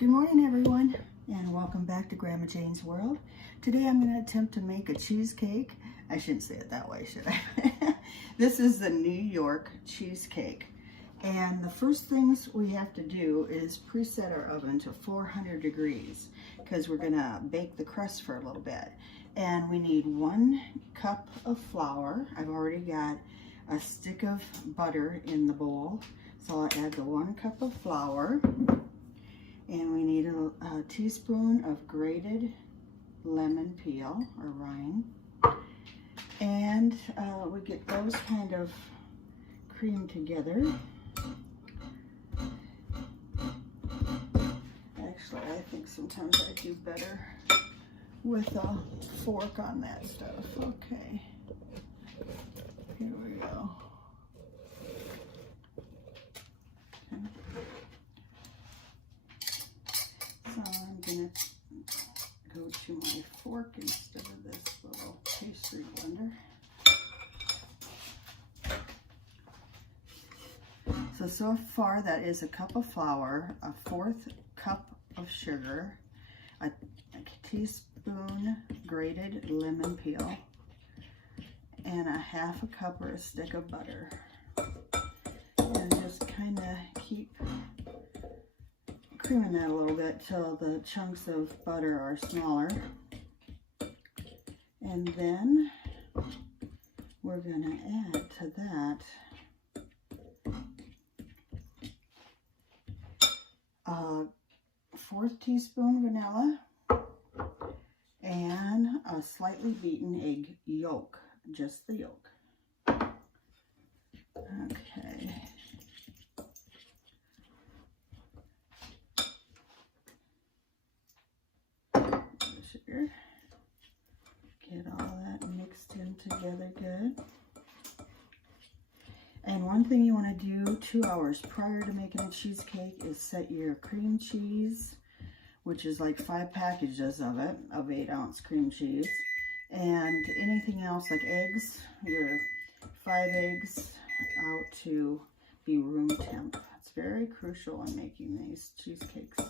Good morning, everyone, and welcome back to Grandma Jane's World. Today I'm going to attempt to make a cheesecake. I shouldn't say it that way, should I? This is the New York Cheesecake. And the first things we have to do is preset our oven to 400 degrees because we're going to bake the crust for a little bit. And we need 1 cup of flour. I've already got a stick of butter in the bowl, so I'll add the 1 cup of flour. And we need a teaspoon of grated lemon peel or rind. And we get those kind of creamed together. Actually, I think sometimes I do better with a fork on that stuff. Okay, here we go. So I'm going to go to my fork instead of this little pastry blender. So far that is a cup of flour, a 1/4 cup of sugar, a teaspoon grated lemon peel, and a 1/2 cup or a stick of butter. And just kind of keep creaming that a little bit till the chunks of butter are smaller. And then we're going to add to that a 1/4 teaspoon vanilla and a slightly beaten egg yolk, just the yolk. Okay. Sugar. Get all that mixed in together good. And one thing you want to do 2 hours prior to making a cheesecake is set your cream cheese, which is like 5 packages of it, of 8-ounce cream cheese, and anything else like eggs, your 5 eggs out to be room temp. It's very crucial in making these cheesecakes.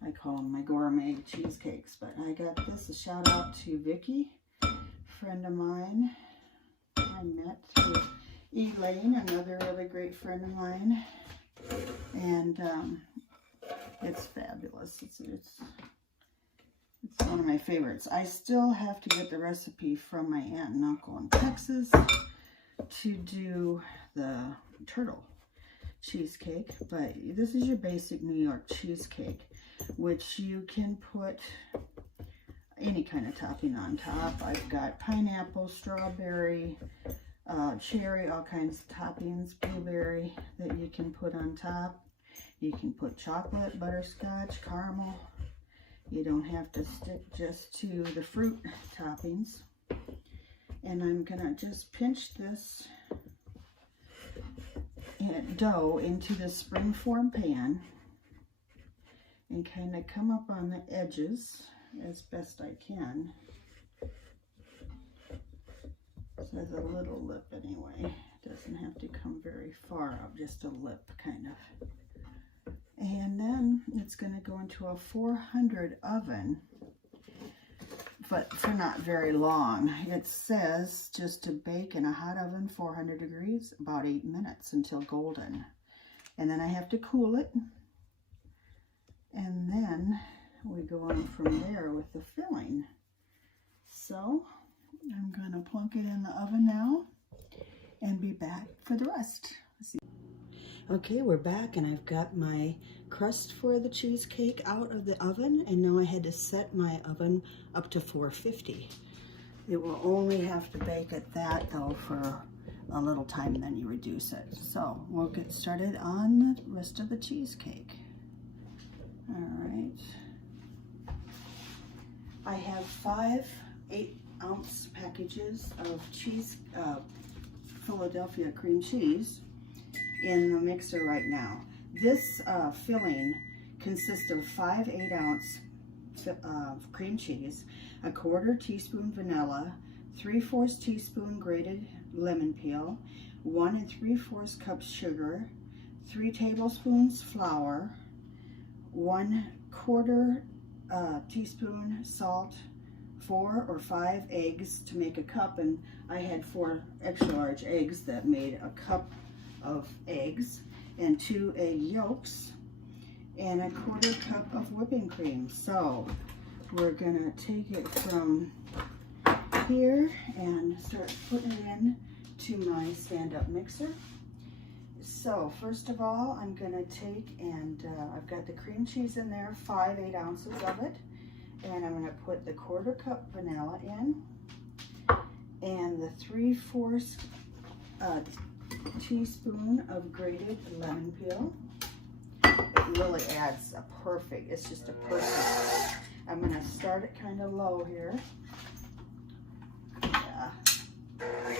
I call them my gourmet cheesecakes, but I got this. A shout out to Vicky, friend of mine. I met with Elaine, another really great friend of mine, and it's fabulous. It's one of my favorites. I still have to get the recipe from my aunt and uncle in Texas to do the turtle cheesecake, but this is your basic New York cheesecake, which you can put any kind of topping on top. I've got pineapple, strawberry, cherry, all kinds of toppings, blueberry that you can put on top. You can put chocolate, butterscotch, caramel. You don't have to stick just to the fruit toppings. And I'm gonna just pinch this dough into the springform pan and kind of come up on the edges as best I can. So there's a little lip anyway. It doesn't have to come very far up, just a lip kind of. And then it's going to go into a 400 oven, but for not very long. It says just to bake in a hot oven, 400 degrees, about 8 minutes until golden. And then I have to cool it. And then we go on from there with the filling. So I'm going to plunk it in the oven now and be back for the rest. Okay, we're back, and I've got my crust for the cheesecake out of the oven, and now I had to set my oven up to 450. It will only have to bake at that though for a little time, then you reduce it. So we'll get started on the rest of the cheesecake. All right. I have 5 8-ounce packages of Philadelphia cream cheese in the mixer right now. This filling consists of 5 8-ounce cream cheese, a 1/4 teaspoon vanilla, 3/4 teaspoon grated lemon peel, 1 3/4 cups sugar, 3 tablespoons flour, 1/4 teaspoon salt, 4 or 5 eggs to make a cup, and I had 4 extra large eggs that made a cup of eggs, and 2 egg yolks, and 1/4 cup of whipping cream. So we're gonna take it from here and start putting it in to my stand-up mixer. So first of all, I'm gonna take and I've got the cream cheese in there, 5 8-ounces of it, and I'm gonna put the 1/4 cup vanilla in, and the 3/4 teaspoon of grated lemon peel. It really adds a perfect, it's just a perfect. I'm gonna start it kind of low here. Yeah. Okay.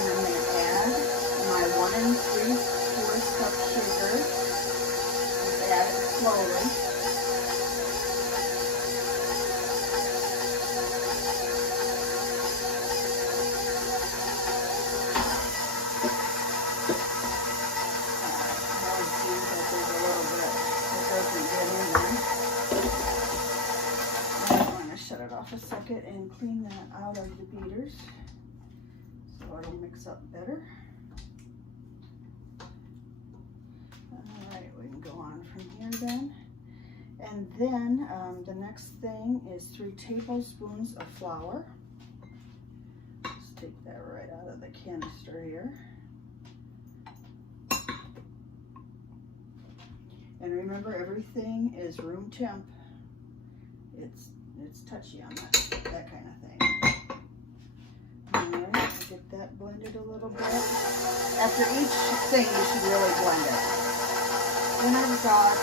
And I'm gonna add my 1 3/4 cup sugar. Just add it slowly. A second and clean that out of the beaters so it'll mix up better. Alright, we can go on from here then. And then the next thing is 3 tablespoons of flour. Just take that right out of the canister here. And remember, everything is room temp. It's touchy on that kind of thing. Alright, get that blended a little bit. After each thing, you should really blend it. Then I've got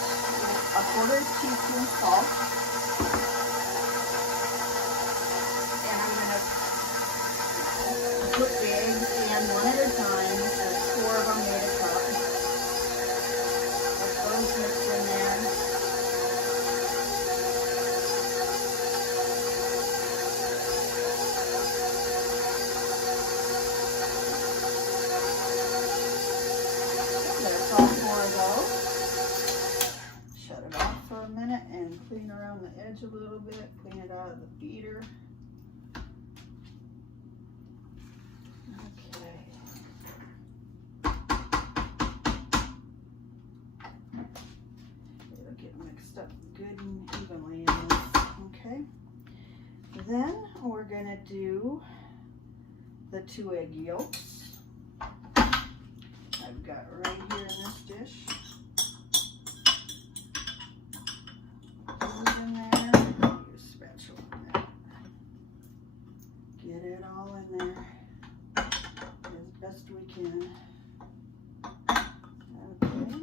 1/4 teaspoon salt. And I'm going to put the eggs in one at a time. There's 4 of them made a cup. Put those mixed in there. Clean around the edge a little bit, clean it out of the beater. Okay. It'll get mixed up good and evenly in this. Okay. Then we're gonna do the 2 egg yolks. I've got right here in this dish. Get it all in there as best we can. Okay,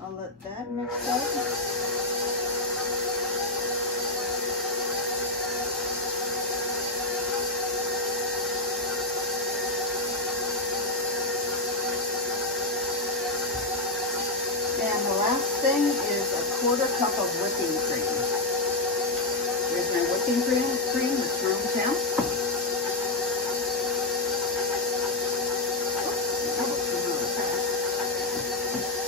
I'll let that mix up. And the last thing is 1/4 cup of whipping cream. Here's my whipping cream, it's room temp.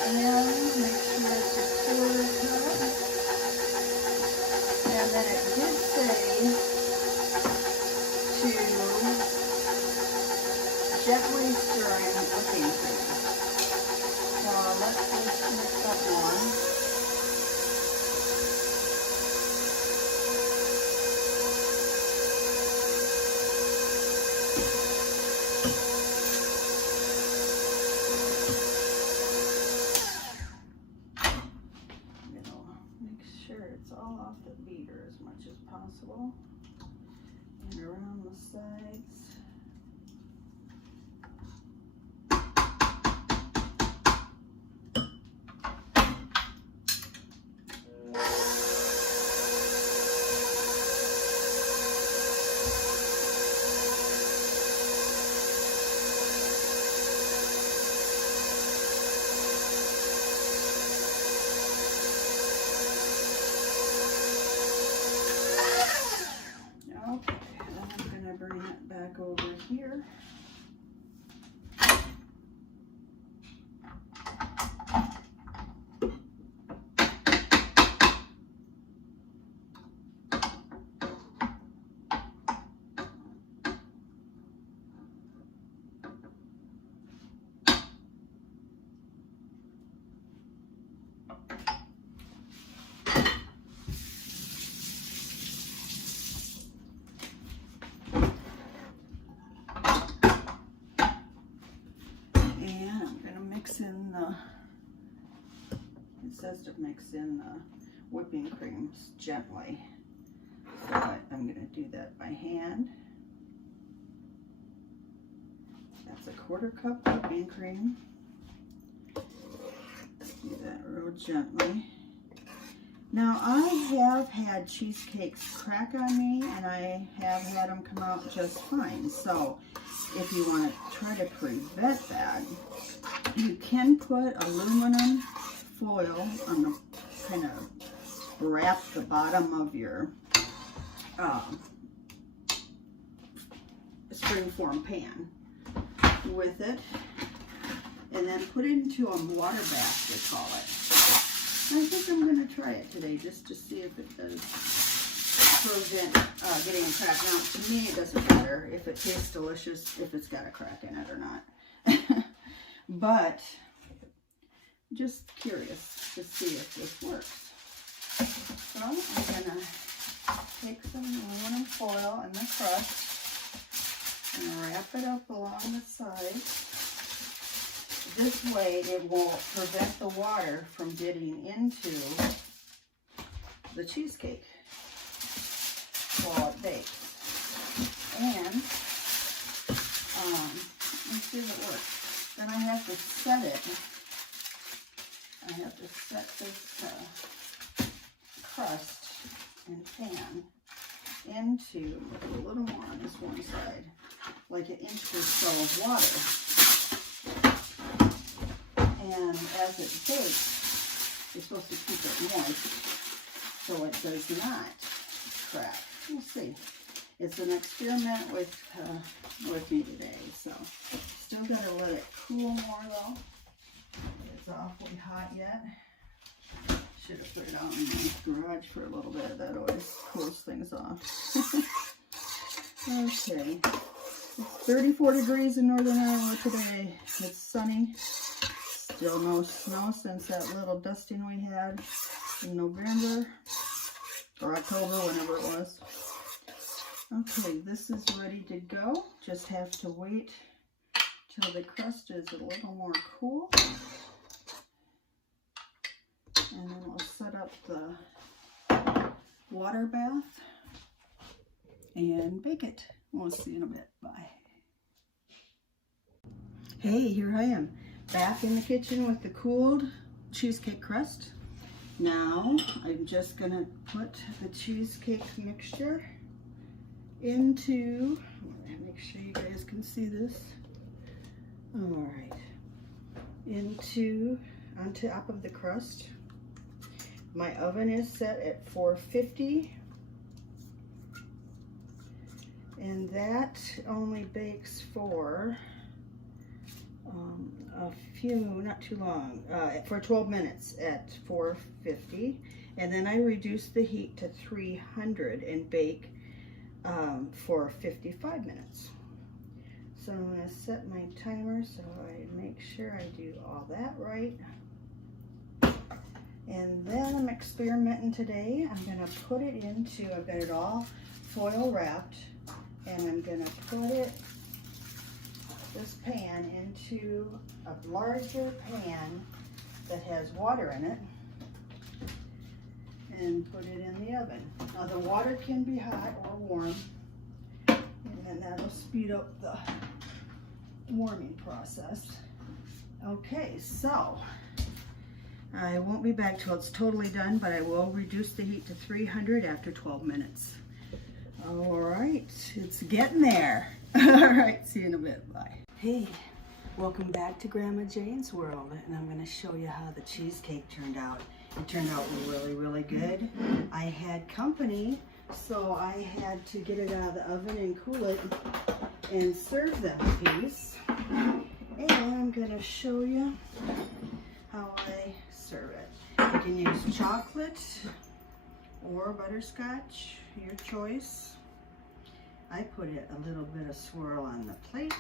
And make sure it's a 1/4 cup. And then it did say to gently stirring whipping cream. So let's just mix up one. All off the beater as much as possible and around the sides. It says to mix in the whipping creams gently. So I'm going to do that by hand. That's a 1/4 cup whipping cream. Do that real gently. Now I have had cheesecakes crack on me, and I have had them come out just fine. So if you want to try to prevent that, you can put aluminum foil on the, kind of wrap the bottom of your springform pan with it, and then put it into a water bath, they call it. I think I'm going to try it today just to see if it does prevent getting a crack. Now, to me, it doesn't matter if it tastes delicious, if it's got a crack in it or not. But just curious to see if this works. So I'm going to take some aluminum foil and the crust and wrap it up along the sides. This way it will prevent the water from getting into the cheesecake while it bakes. And let's see if it works. Then I have to set it. I have to set this crust and pan into a little more on this one side, like 1 inch or so of water. And as it bakes, you're supposed to keep it moist so it does not crack. We'll see. It's an experiment with me today, so still got to let it cool more though. It's awfully hot yet. Should have put it out in the garage for a little bit. That always cools things off. Okay. It's 34 degrees in northern Iowa today. It's sunny. Still no snow since that little dusting we had in November or October, whenever it was. Okay, this is ready to go. Just have to wait till the crust is a little more cool. And then we'll set up the water bath and bake it. We'll see you in a bit. Bye. Hey, here I am. Back in the kitchen with the cooled cheesecake crust. Now I'm just gonna put the cheesecake mixture into, make sure you guys can see this. All right, on top of the crust. My oven is set at 450, and that only bakes for a few, not too long, for 12 minutes at 450, and then I reduce the heat to 300 and bake for 55 minutes. So I'm going to set my timer so I make sure I do all that right. And then I'm experimenting today. I'm going to put it into, I've got it all foil wrapped, and I'm going to put this pan into a larger pan that has water in it and put it in the oven. Now the water can be hot or warm, and then that'll speed up the warming process. Okay, so I won't be back till it's totally done, but I will reduce the heat to 300 after 12 minutes. All right, it's getting there. All right, see you in a bit. Bye. Hey, welcome back to Grandma Jane's World, and I'm going to show you how the cheesecake turned out. It turned out really, really good. I had company, so I had to get it out of the oven and cool it and serve them a piece. And I'm going to show you how I serve it. You can use chocolate or butterscotch, your choice. I put a little bit of swirl on the plate.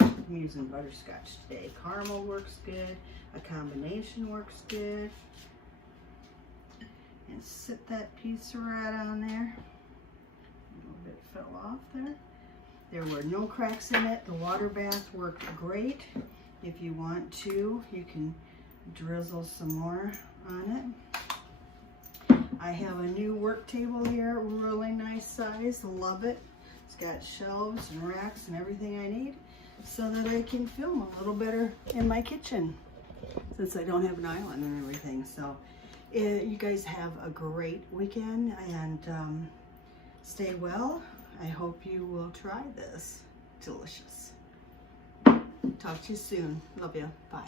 I'm using butterscotch today. Caramel works good. A combination works good. and sit that piece right on there. A little bit fell off there. There were no cracks in it. The water bath worked great. If you want to, you can drizzle some more on it. I have a new work table here, really nice size, love it. It's got shelves and racks and everything I need so that I can film a little better in my kitchen since I don't have an island and everything. So you guys have a great weekend and stay well. I hope you will try this. Delicious. Talk to you soon. Love you. Bye.